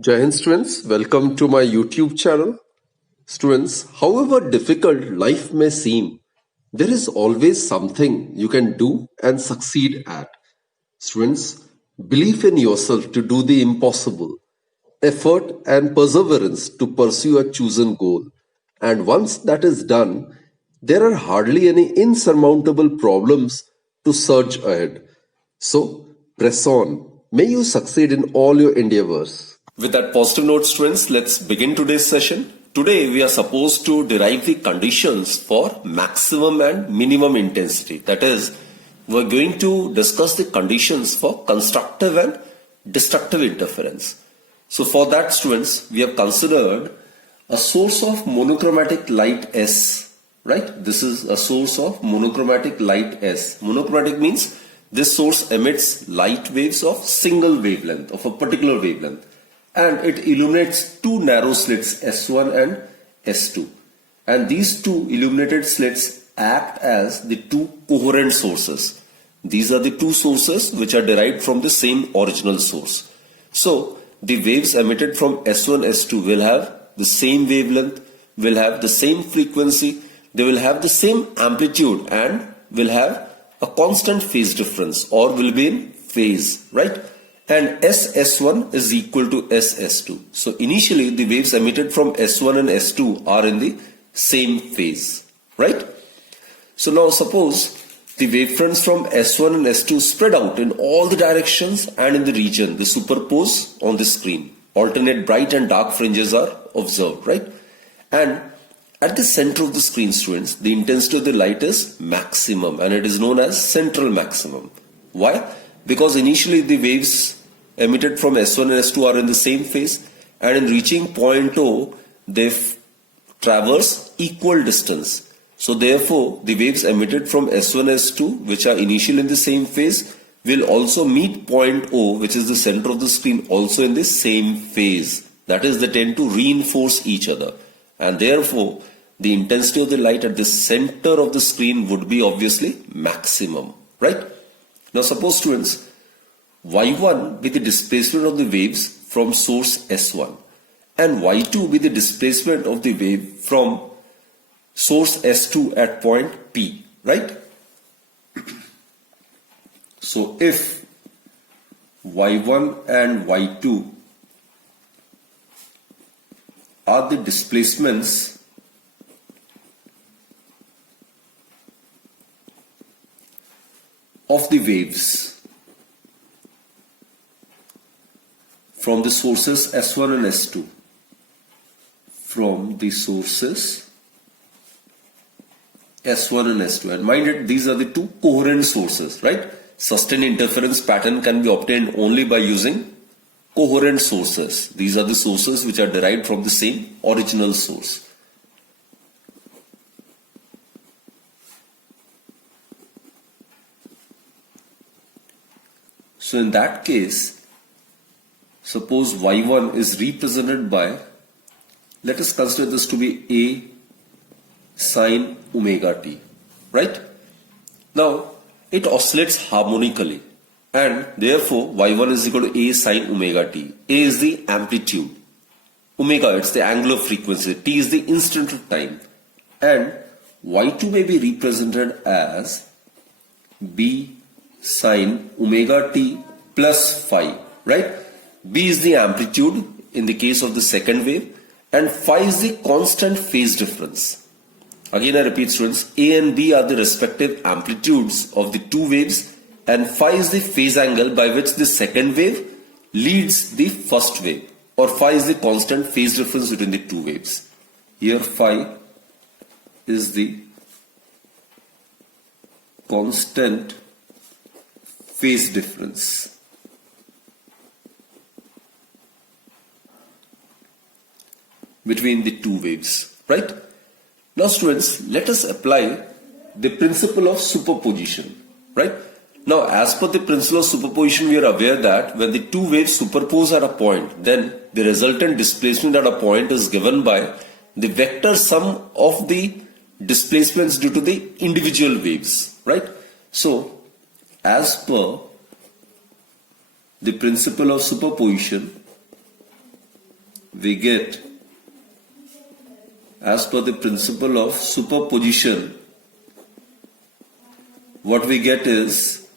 Jai Hind students, welcome to my YouTube channel. Students, however difficult life may seem, there is always something you can do and succeed at. Students, believe in yourself to do the impossible, effort and perseverance to pursue a chosen goal. And once that is done, there are hardly any insurmountable problems to surge ahead. So, press on. May you succeed in all your endeavors. With that positive note, students, let's begin today's session. Today, we are supposed to derive the conditions for maximum and minimum intensity. That is, we're going to discuss the conditions for constructive and destructive interference. So for that, students, we have considered a source of monochromatic light S, right? This is a source of monochromatic light S. Monochromatic means this source emits light waves of single wavelength, of a particular wavelength. And it illuminates two narrow slits S1 and S2. And these two illuminated slits act as the two coherent sources. These are the two sources which are derived from the same original source. So the waves emitted from S1, S2 will have the same wavelength, will have the same frequency, they will have the same amplitude and will have a constant phase difference or will be in phase, right? And SS1 is equal to SS2. So initially the waves emitted from S1 and S2 are in the same phase, right? So now suppose the wavefronts from S1 and S2 spread out in all the directions and in the region. They superpose on the screen. Alternate bright and dark fringes are observed, right? And at the center of the screen, students, the intensity of the light is maximum and it is known as central maximum. Why? Because initially the waves emitted from S1 and S2 are in the same phase and in reaching point O, they traverse equal distance. So therefore, the waves emitted from S1 S2, which are initially in the same phase, will also meet point O, which is the center of the screen, also in the same phase. That is, they tend to reinforce each other. And therefore, the intensity of the light at the center of the screen would be obviously maximum, right? Now suppose, students, Y1 be the displacement of the waves from source S1 and Y2 be the displacement of the wave from source S2 at point P, right? So if Y1 and Y2 are the displacements of the waves from the sources S1 and S2, from the sources S1 and S2, and mind it, these are the two coherent sources, right? Sustained interference pattern can be obtained only by using coherent sources. These are the sources which are derived from the same original source. So in that case, suppose Y1 is represented by, let us consider this to be A sine omega t, right? Now, it oscillates harmonically and therefore Y1 is equal to A sine omega t. A is the amplitude, omega it's the angular frequency, t is the instant of time, and Y2 may be represented as B sine omega t plus phi, right? B is the amplitude in the case of the second wave and phi is the constant phase difference. Again I repeat, students, A and B are the respective amplitudes of the two waves and phi is the phase angle by which the second wave leads the first wave, or phi is the constant phase difference between the two waves. Here phi is the constant phase difference between the two waves, right? Now students, let us apply the principle of superposition, right? Now as per the principle of superposition, we are aware that when the two waves superpose at a point, then the resultant displacement at a point is given by the vector sum of the displacements due to the individual waves, right? So as per the principle of superposition, we get, as per the principle of superposition, what we get is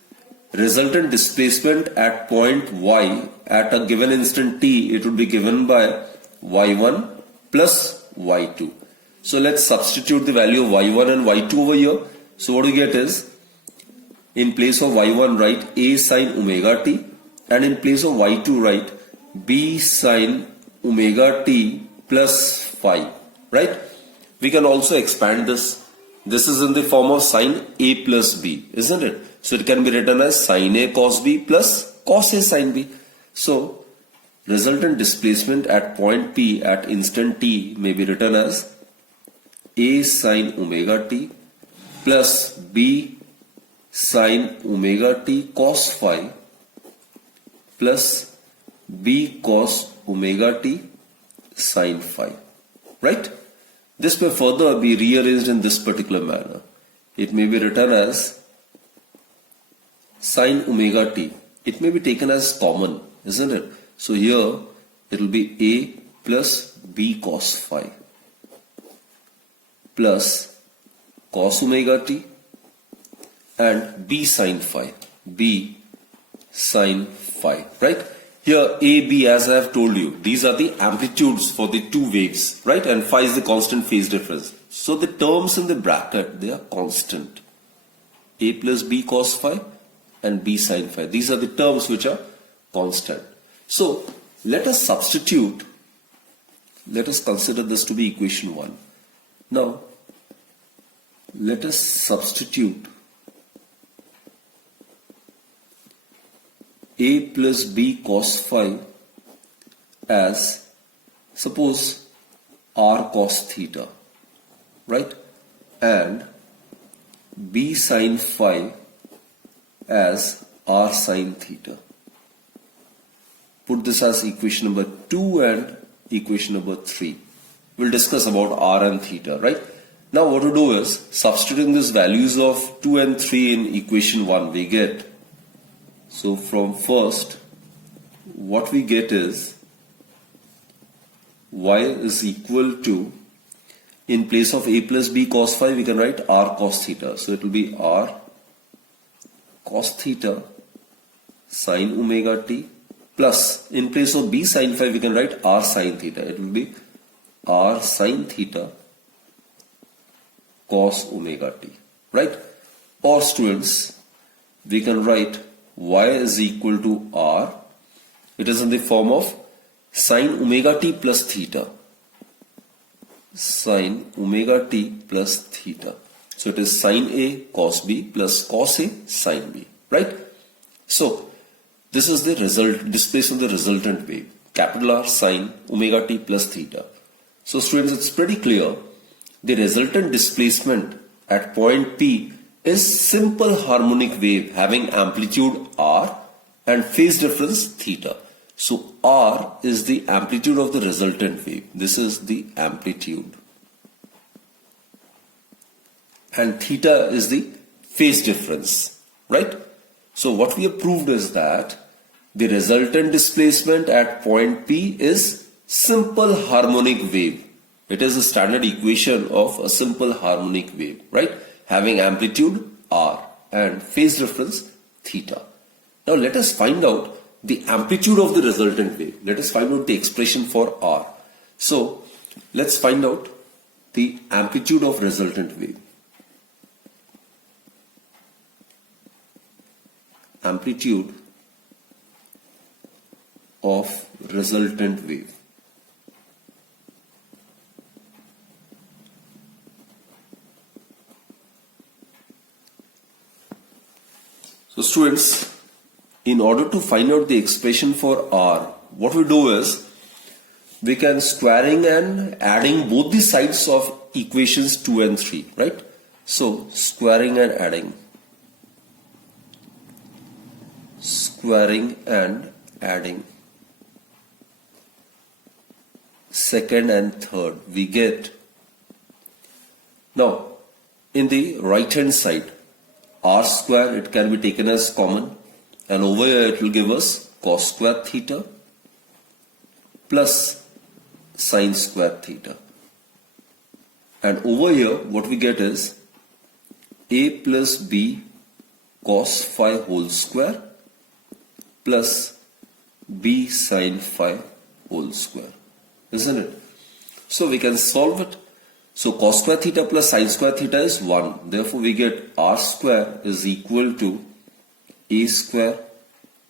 resultant displacement at point y at a given instant t, it would be given by y1 plus y2. So let's substitute the value of y1 and y2 over here. So what we get is, in place of y1 write a sine omega t, and in place of y2 write b sine omega t plus phi, right? We can also expand this. This is in the form of sine a plus b, isn't it? So it can be written as sine a cos b plus cos a sine b. So resultant displacement at point P at instant t may be written as a sine omega t plus b sine omega t cos phi plus b cos omega t sine phi, right? This may further be rearranged in this particular manner. It may be written as sine omega t. It may be taken as common, isn't it? So here it will be a plus b cos phi plus cos omega t and b sine phi, b sine phi, right? Here a, b, as I have told you, these are the amplitudes for the two waves, right? And phi is the constant phase difference. So the terms in the bracket, they are constant. A plus b cos phi and b sine phi. These are the terms which are constant. So let us substitute, let us consider this to be equation 1. Now let us substitute a plus b cos phi as, suppose, r cos theta, right? And b sine phi as r sine theta. Put this as equation number 2 and equation number 3. We'll discuss about r and theta, right? Now what to do is, substituting these values of 2 and 3 in equation 1, we get, so from first, what we get is y is equal to, in place of a plus b cos phi, we can write r cos theta. So it will be r cos theta sine omega t plus, in place of b sine phi, we can write r sine theta. It will be r sine theta cos omega t, right? Or students, we can write y is equal to r. It is in the form of sine omega t plus theta. Sine omega t plus theta. So it is sine a cos b plus cos a sine b, right? So this is the result, displacement of the resultant wave, capital R sine omega t plus theta. So students, it's pretty clear. The resultant displacement at point P is simple harmonic wave having amplitude r and phase difference theta. So r is the amplitude of the resultant wave. This is the amplitude. And theta is the phase difference, right? So what we have proved is that the resultant displacement at point P is simple harmonic wave. It is a standard equation of a simple harmonic wave, right? Having amplitude r and phase difference theta. Now let us find out the amplitude of the resultant wave. Let us find out the expression for r. So let's find out the amplitude of resultant wave. Amplitude of resultant wave. So students, in order to find out the expression for r, what we do is, we can squaring and adding both the sides of equations 2 and 3, right? So squaring and adding. Squaring and adding. Second and third, we get. Now, in the right hand side, r square, it can be taken as common, and over here it will give us cos square theta plus sine square theta. And over here what we get is a plus b cos phi whole square plus b sine phi whole square, isn't it? So we can solve it. So cos square theta plus sine square theta is 1. Therefore we get r square is equal to a square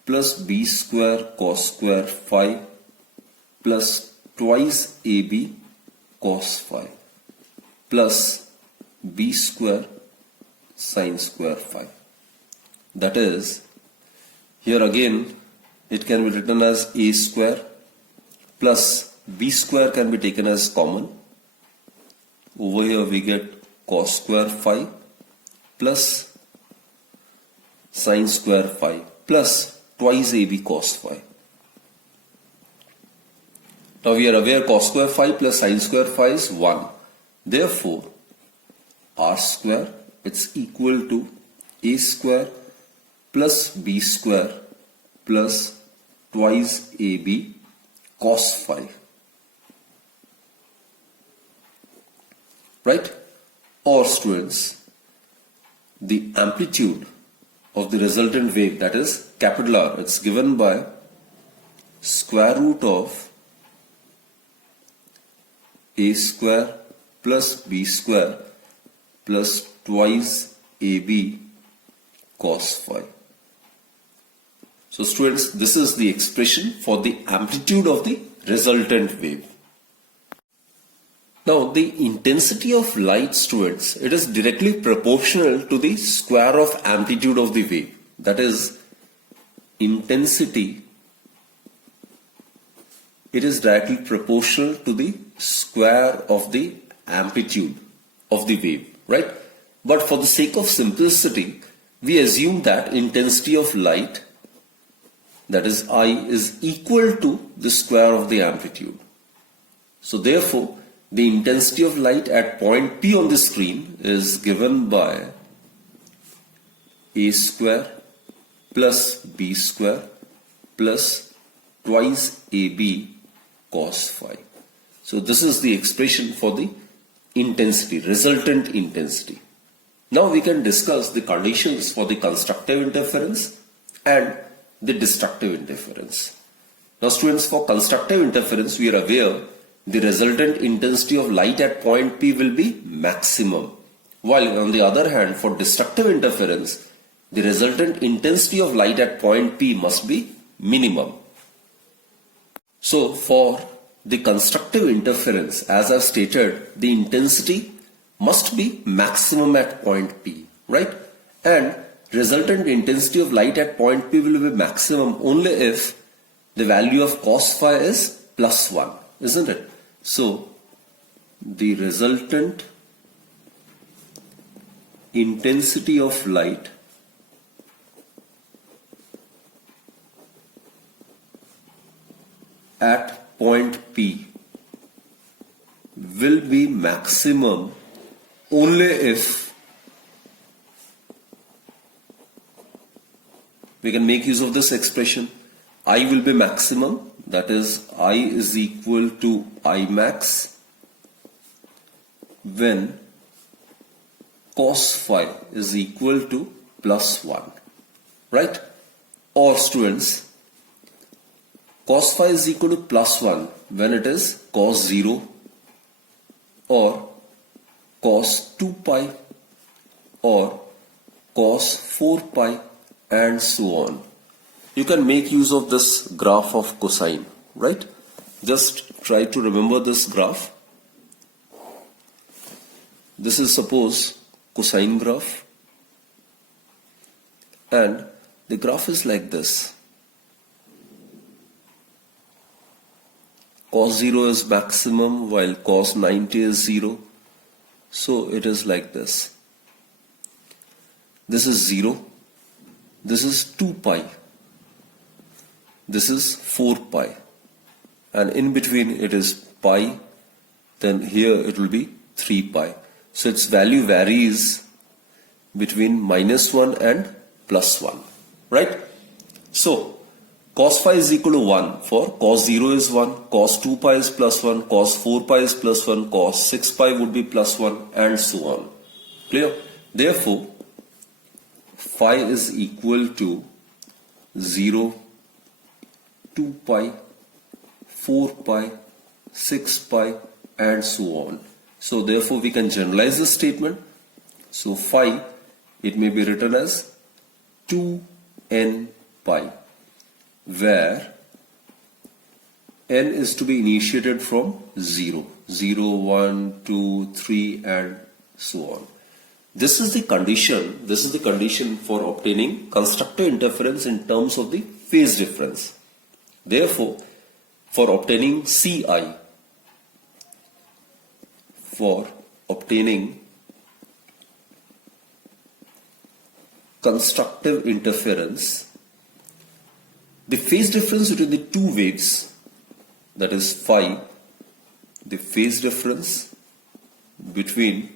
plus b square cos square phi plus twice ab cos phi plus b square sine square phi. That is, here again it can be written as a square plus b square can be taken as common. Over here we get cos square phi plus sine square phi plus twice ab cos phi. Now we are aware cos square phi plus sine square phi is 1. Therefore r square it's equal to a square plus b square plus twice ab cos phi. Right? Or students, the amplitude of the resultant wave, that is capital R, it's given by square root of a square plus b square plus twice ab cos phi. So students, this is the expression for the amplitude of the resultant wave. Now the intensity of light, students, it is directly proportional to the square of amplitude of the wave. That is, intensity, it is directly proportional to the square of the amplitude of the wave, right? But for the sake of simplicity, we assume that intensity of light, that is I, is equal to the square of the amplitude. So therefore, the intensity of light at point P on the screen is given by a square plus b square plus twice ab cos phi. So this is the expression for the intensity, resultant intensity. Now we can discuss the conditions for the constructive interference and the destructive interference. Now students, for constructive interference we are aware the resultant intensity of light at point P will be maximum, while on the other hand for destructive interference the resultant intensity of light at point P must be minimum. So for the constructive interference, as I've stated, the intensity must be maximum at point P, right? And resultant intensity of light at point P will be maximum only if the value of cos phi is plus 1, isn't it? So the resultant intensity of light at point P will be maximum only if we can make use of this expression. I will be maximum, that is I is equal to I max when cos phi is equal to plus 1, right? Or students, cos phi is equal to plus 1 when it is cos 0 or cos 2 pi or cos 4 pi and so on. You can make use of this graph of cosine, right? Just try to remember this graph. This is suppose cosine graph, and the graph is like this. Cos 0 is maximum while cos 90 is 0. So it is like this. This is 0. This is 2 pi. This is 4 pi. And in between it is pi. Then here it will be 3 pi. So its value varies between -1 and +1. Right? So cos phi is equal to 1 for cos 0 is 1, cos 2 pi is plus 1, cos 4 pi is plus 1, cos 6 pi would be plus 1 and so on. Clear? Therefore, phi is equal to 0, 2 pi, 4 pi, 6 pi and so on. So therefore we can generalize this statement. So phi, it may be written as 2n pi, where n is to be initiated from 0, 0, 1, 2, 3 and so on. This is the condition for obtaining constructive interference in terms of the phase difference. Therefore, for obtaining Ci, for obtaining constructive interference, the phase difference between the two waves, that is phi, the phase difference between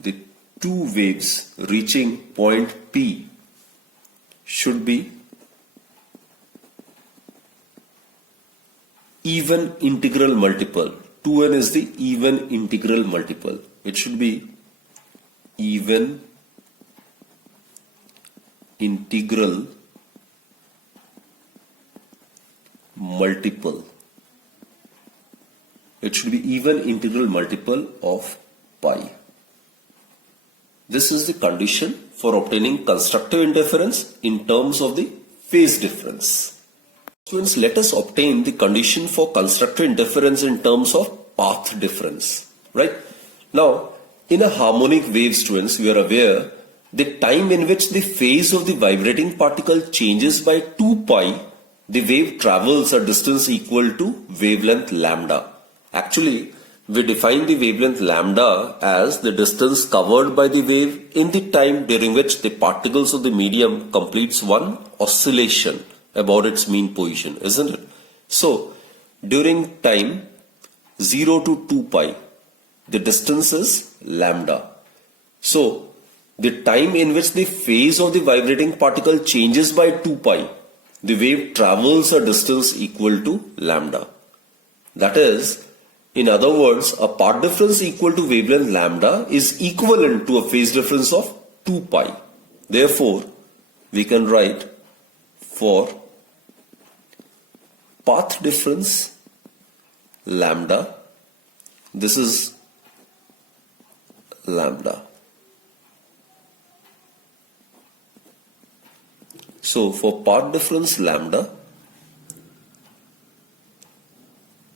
the two waves reaching point P should be even integral multiple. 2n is the even integral multiple. It should be even integral multiple. It should be even integral multiple of pi. This is the condition for obtaining constructive interference in terms of the phase difference. Students, let us obtain the condition for constructive interference in terms of path difference. Right? Now, in a harmonic wave, students, we are aware the time in which the phase of the vibrating particle changes by 2 pi, the wave travels a distance equal to wavelength lambda. Actually, we define the wavelength lambda as the distance covered by the wave in the time during which the particles of the medium completes one oscillation about its mean position, isn't it? So, during time 0 to 2 pi, the distance is lambda. So, the time in which the phase of the vibrating particle changes by 2 pi, the wave travels a distance equal to lambda. That is, in other words, a path difference equal to wavelength lambda is equivalent to a phase difference of 2 pi. Therefore, we can write for path difference lambda, this is lambda. So for path difference lambda,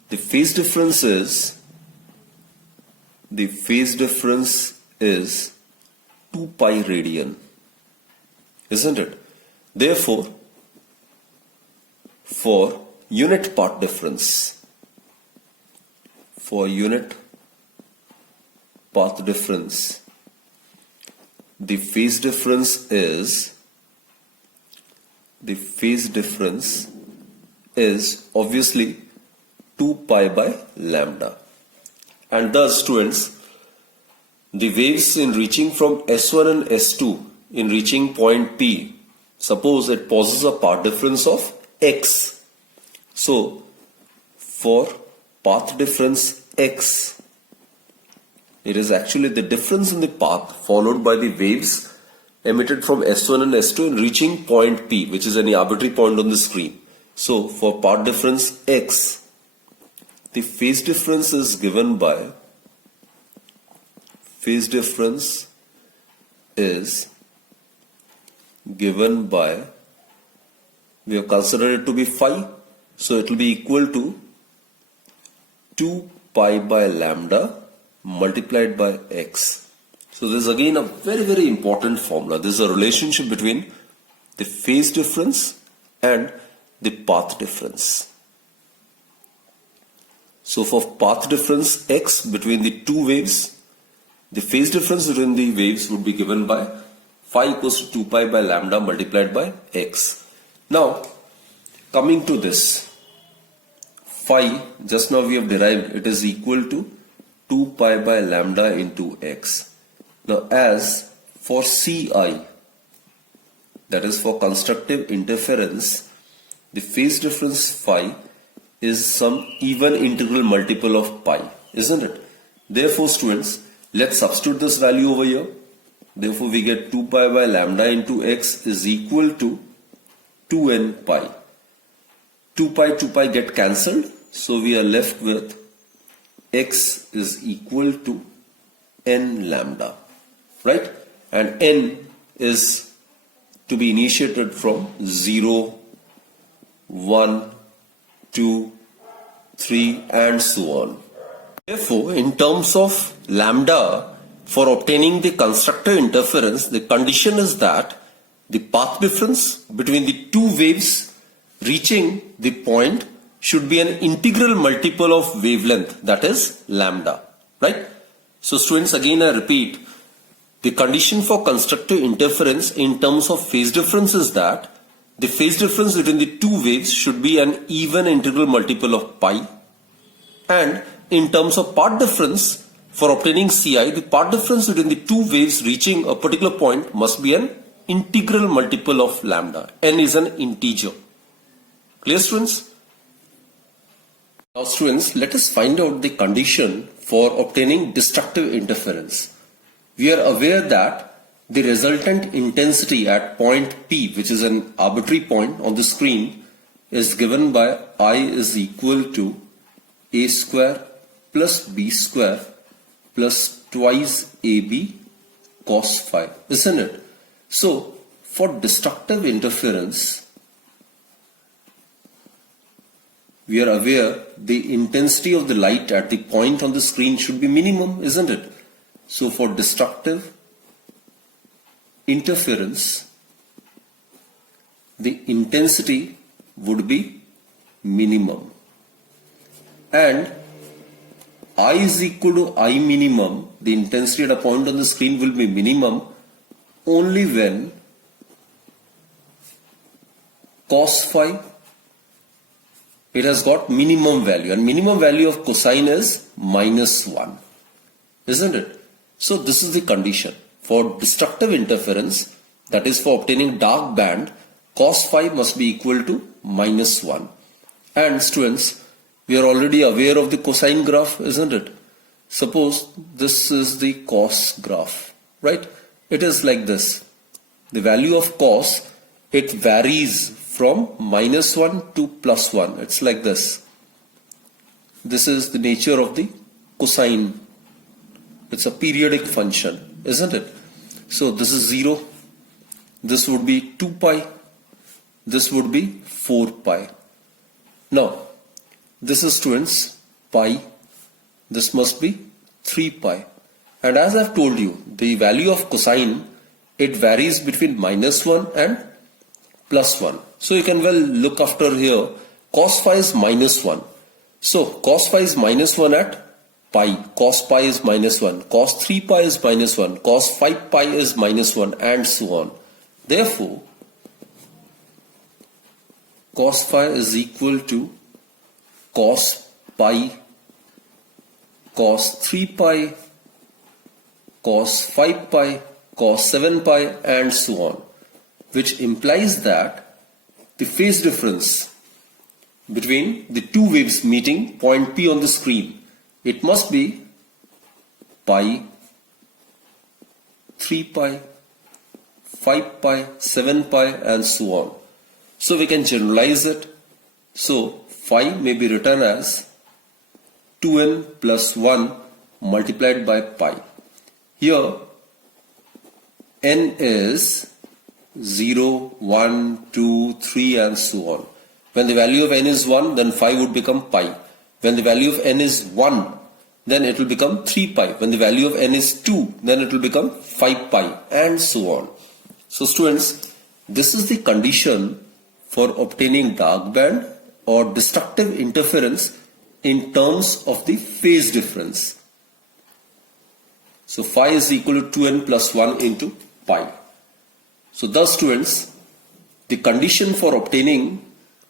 the phase difference is 2 pi radian, isn't it? Therefore, for unit path difference, the phase difference is obviously 2 pi by lambda. And thus, students, the waves in reaching from S1 and S2 in reaching point P, suppose it possesses a path difference of x. So, for path difference x, it is actually the difference in the path followed by the waves emitted from S1 and S2 in reaching point P, which is any arbitrary point on the screen. So, for path difference x, the phase difference is given by we have considered it to be phi, so it will be equal to 2 pi by lambda multiplied by x. So this is again a very, very important formula. This is a relationship between the phase difference and the path difference. So for path difference x between the two waves, the phase difference between the waves would be given by phi equals to 2 pi by lambda multiplied by x. Now, coming to this, phi, just now we have derived, it is equal to 2 pi by lambda into x. Now, as for Ci, that is for constructive interference, the phase difference phi is some even integral multiple of pi, isn't it? Therefore, students, let's substitute this value over here. Therefore, we get 2 pi by lambda into x is equal to 2n pi. 2 pi get cancelled. So, we are left with x is equal to n lambda, right? And n is to be initiated from 0, 1, 2, 3 and so on. Therefore, in terms of lambda, for obtaining the constructive interference, the condition is that the path difference between the two waves reaching the point should be an integral multiple of wavelength, that is lambda, right? So students, again I repeat, the condition for constructive interference in terms of phase difference is that the phase difference between the two waves should be an even integral multiple of pi, and in terms of path difference, for obtaining Ci, the path difference between the two waves reaching a particular point must be an integral multiple of lambda. N is an integer. Clear, students? Now students, let us find out the condition for obtaining destructive interference. We are aware that the resultant intensity at point P, which is an arbitrary point on the screen, is given by I is equal to A square plus B square plus twice AB cos phi, isn't it? So, for destructive interference, we are aware the intensity of the light at the point on the screen should be minimum, isn't it? So, for destructive interference, the intensity would be minimum. And I is equal to I minimum, the intensity at a point on the screen will be minimum only when cos phi, it has got minimum value, and minimum value of cosine is -1, isn't it? So this is the condition for destructive interference, that is for obtaining dark band, cos phi must be equal to -1. And students, we are already aware of the cosine graph, isn't it? Suppose this is the cos graph, right? It is like this. The value of cos, it varies from -1 to +1. It's like this. This is the nature of the cosine. It's a periodic function, isn't it? So this is 0. This would be 2 pi. This would be 4 pi. Now, this is, students, pi. This must be 3 pi. And as I've told you, the value of cosine, it varies between -1 and +1. So you can well look after here. Cos phi is -1. So cos phi is -1 at pi. Cos pi is -1. Cos 3 pi is -1. Cos 5 pi is -1, and so on. Therefore, cos phi is equal to cos pi, cos 3 pi, cos 5 pi, cos 7 pi, and so on, which implies that the phase difference between the two waves meeting point P on the screen, it must be pi, 3 pi, 5 pi, 7 pi, and so on. So we can generalize it. So phi may be written as 2n plus 1 multiplied by pi. Here n is 0, 1, 2, 3 and so on. When the value of n is 1, then phi would become pi. When the value of n is 1, then it will become 3 pi. When the value of n is 2, then it will become 5 pi, and so on. So students, this is the condition for obtaining dark band or destructive interference in terms of the phase difference. So phi is equal to 2n plus 1 into pi. So thus, students, the condition for obtaining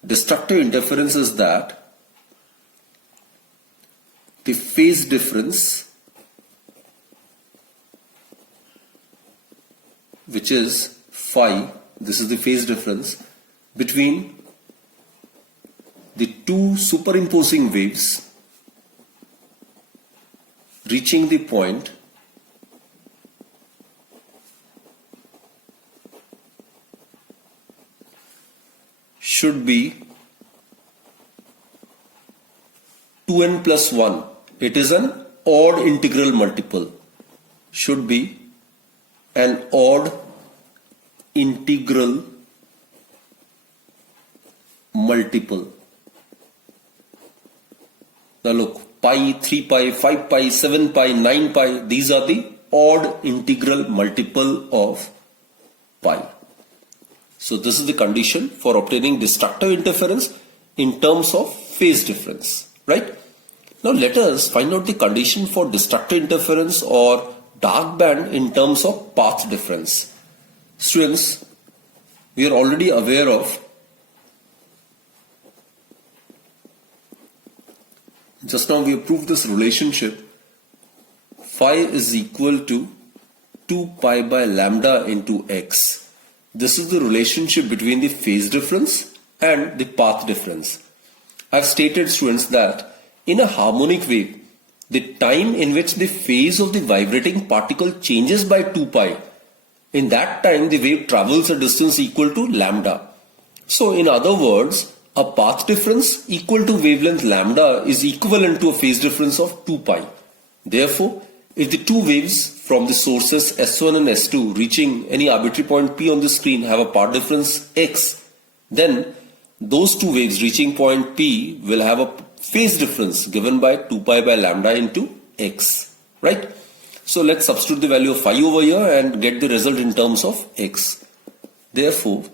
destructive interference is that the phase difference, which is phi, this is the phase difference between the two superimposing waves reaching the point should be 2n plus 1. It is an odd integral multiple. Should be an odd integral multiple. Now look, pi, 3 pi, 5 pi, 7 pi, 9 pi, these are the odd integral multiple of pi. So this is the condition for obtaining destructive interference in terms of phase difference, right? Now let us find out the condition for destructive interference or dark band in terms of path difference. Students, we are already aware of just now we have proved this relationship. Phi is equal to 2 pi by lambda into x. This is the relationship between the phase difference and the path difference. I have stated, students, that in a harmonic wave, the time in which the phase of the vibrating particle changes by 2 pi, in that time the wave travels a distance equal to lambda. So in other words, a path difference equal to wavelength lambda is equivalent to a phase difference of 2 pi. Therefore, if the two waves from the sources S1 and S2 reaching any arbitrary point P on the screen have a path difference x, then those two waves reaching point P will have a phase difference given by 2 pi by lambda into x, right? So let's substitute the value of phi over here and get the result in terms of x. Therefore,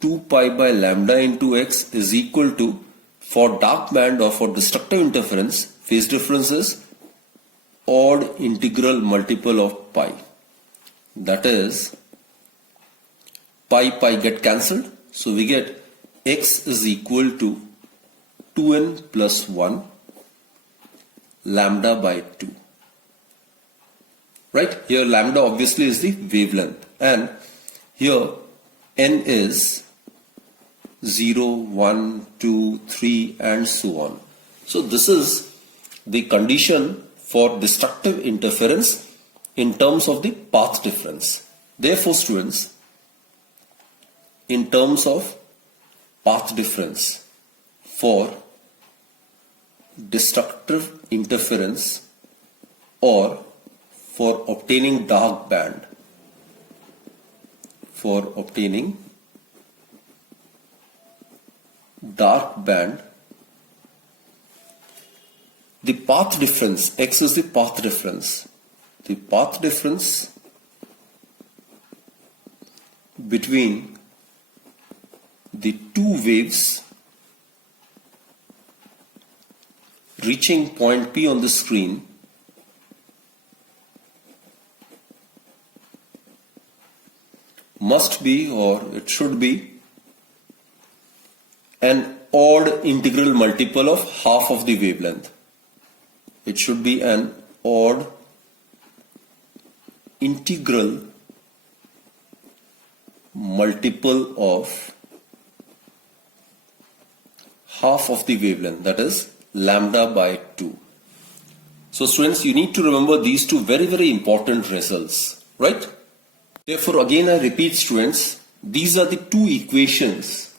2 pi by lambda into x is equal to, for dark band or for destructive interference, phase difference is odd integral multiple of pi. That is, pi get cancelled. So we get x is equal to 2n plus 1 lambda by 2. Right? Here lambda obviously is the wavelength and here n is 0, 1, 2, 3 and so on. So this is the condition for destructive interference in terms of the path difference. Therefore, students, in terms of path difference for destructive interference or for obtaining dark band, the path difference, x is the path difference. The path difference between the two waves reaching point P on the screen must be, or it should be, an odd integral multiple of half of the wavelength. It should be an odd integral multiple of half of the wavelength, that is lambda by 2. So students, you need to remember these two very important results, right? Therefore, again I repeat, students, these are the two equations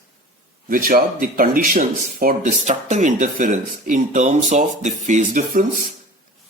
which are the conditions for destructive interference in terms of the phase difference,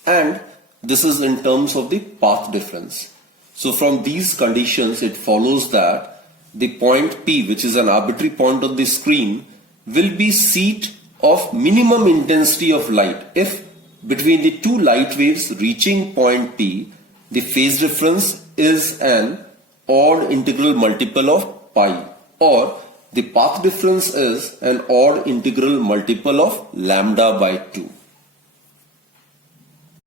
and this is in terms of the path difference. So from these conditions it follows that the point P, which is an arbitrary point on the screen, will be seat of minimum intensity of light if between the two light waves reaching point P the phase difference is an odd integral multiple of pi, or the path difference is an odd integral multiple of lambda by 2.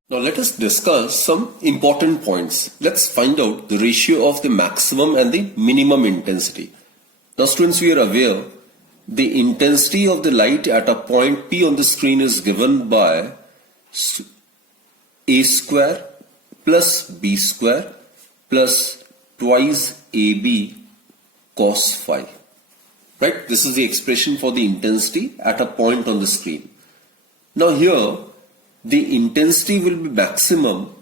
Now let us discuss some important points. Let's find out the ratio of the maximum and the minimum intensity. Now students, we are aware the intensity of the light at a point P on the screen is given by a square plus b square plus twice ab cos phi. right? This is the expression for the intensity at a point on the screen. Now here, the intensity will be maximum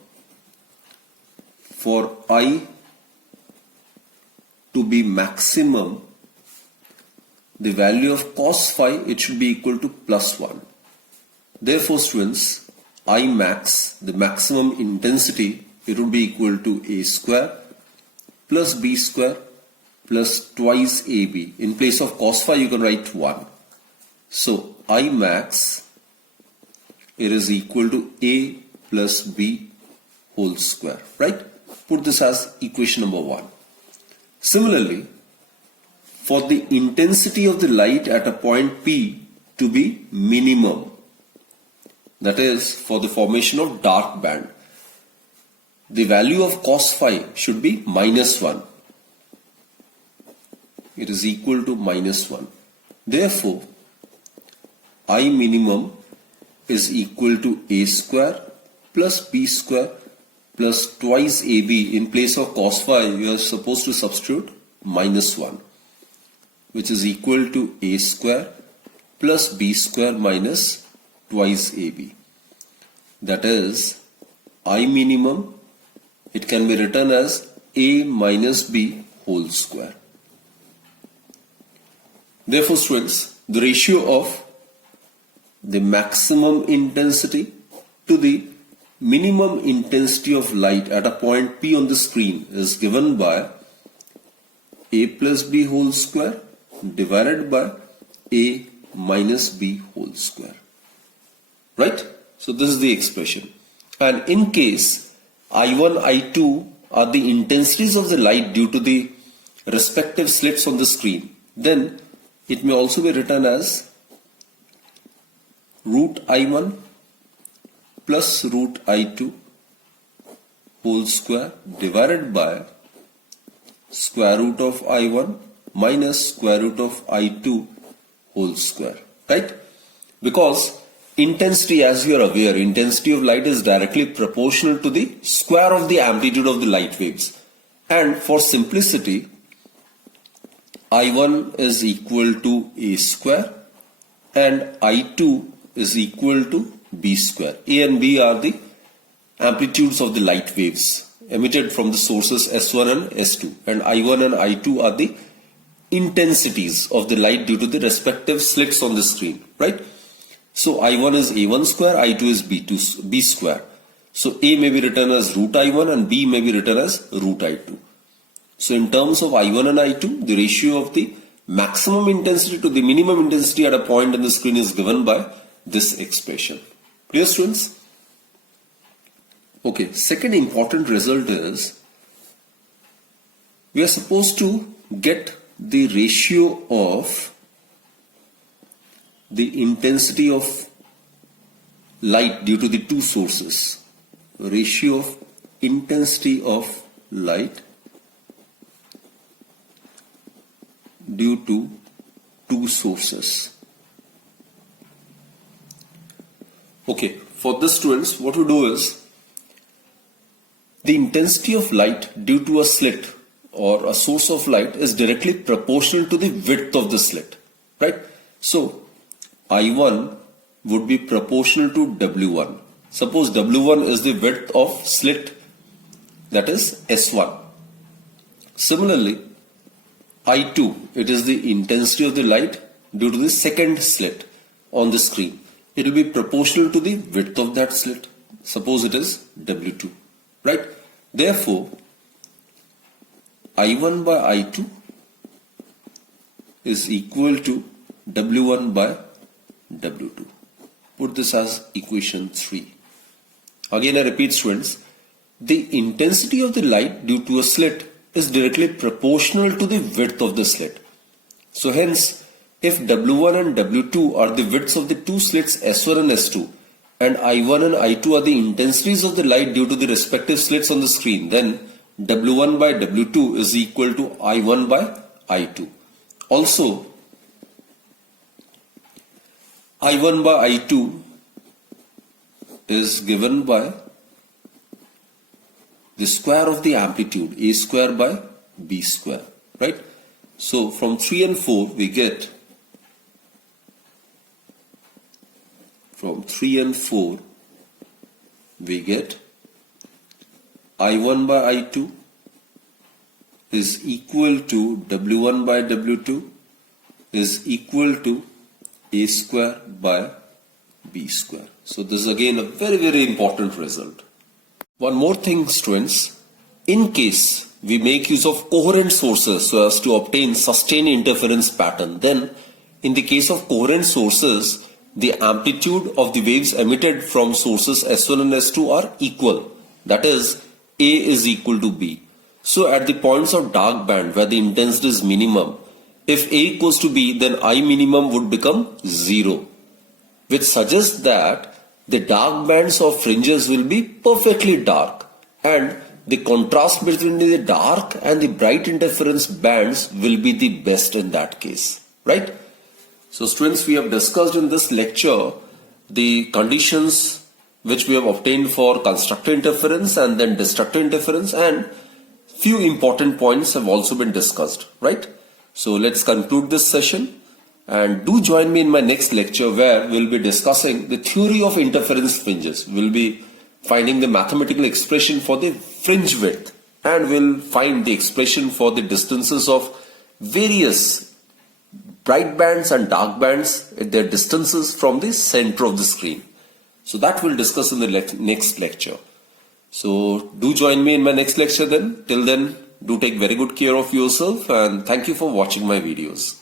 for I to be maximum. The value of cos phi, it should be equal to +1. Therefore, students, I max, the maximum intensity, it would be equal to a square plus b square plus twice ab. In place of cos phi, you can write 1. So, I max, it is equal to a plus b whole square, right? Put this as equation number 1. Similarly, for the intensity of the light at a point P to be minimum, that is for the formation of dark band, the value of cos phi should be -1. It is equal to -1. Therefore, I minimum is equal to a square plus b square plus twice ab. In place of cos phi, you are supposed to substitute -1, which is equal to a square plus b square minus twice ab. That is, I minimum, it can be written as a minus b whole square. Therefore, students, the ratio of the maximum intensity to the minimum intensity of light at a point P on the screen is given by a plus b whole square divided by a minus b whole square. Right? So this is the expression. And in case I1, I2 are the intensities of the light due to the respective slits on the screen, then it may also be written as root I1 plus root I2 whole square divided by square root of I1 minus square root of I2 whole square, right? Because intensity, as you are aware, intensity of light is directly proportional to the square of the amplitude of the light waves. And for simplicity, I1 is equal to a square and I2 is equal to b square. A and b are the amplitudes of the light waves emitted from the sources S1 and S2, and I1 and I2 are the intensities of the light due to the respective slits on the screen, right? So I1 is A1 square, I2 is B square. So A may be written as root I1 and B may be written as root I2. So in terms of I1 and I2, the ratio of the maximum intensity to the minimum intensity at a point on the screen is given by this expression. Clear, students? Okay, second important result is we are supposed to get the ratio of the intensity of light due to the two sources. Ratio of intensity of light due to two sources. Okay, for this, students, what we do is the intensity of light due to a slit or a source of light is directly proportional to the width of the slit, right? So I1 would be proportional to W1. Suppose W1 is the width of slit, that is S1. Similarly, I2, it is the intensity of the light due to the second slit on the screen. It will be proportional to the width of that slit. Suppose it is W2, right? Therefore, I1 by I2 is equal to W1 by W2. Put this as equation 3. Again, I repeat, students, the intensity of the light due to a slit is directly proportional to the width of the slit. So hence, if W1 and W2 are the widths of the two slits S1 and S2, and I1 and I2 are the intensities of the light due to the respective slits on the screen, then W1 by W2 is equal to I1 by I2. Also, I1 by I2 is given by the square of the amplitude, A square by B square, right? So from 3 and 4 we get, from 3 and 4 we get I1 by I2 is equal to W1 by W2 is equal to A square by B square. So this is again a very, very important result. One more thing, students, in case we make use of coherent sources so as to obtain sustained interference pattern, then in the case of coherent sources, the amplitude of the waves emitted from sources S1 and S2 are equal. That is, A is equal to B. So at the points of dark band where the intensity is minimum, if A equals to B, then I minimum would become 0, which suggests that the dark bands of fringes will be perfectly dark, and the contrast between the dark and the bright interference bands will be the best in that case, right? So students, we have discussed in this lecture the conditions which we have obtained for constructive interference and then destructive interference, and few important points have also been discussed, right? So let's conclude this session, and do join me in my next lecture where we'll be discussing the theory of interference fringes. We'll be finding the mathematical expression for the fringe width, and we'll find the expression for the distances of various bright bands and dark bands at their distances from the center of the screen. So that we'll discuss in the next lecture. So do join me in my next lecture then. Till then, do take very good care of yourself, and thank you for watching my videos.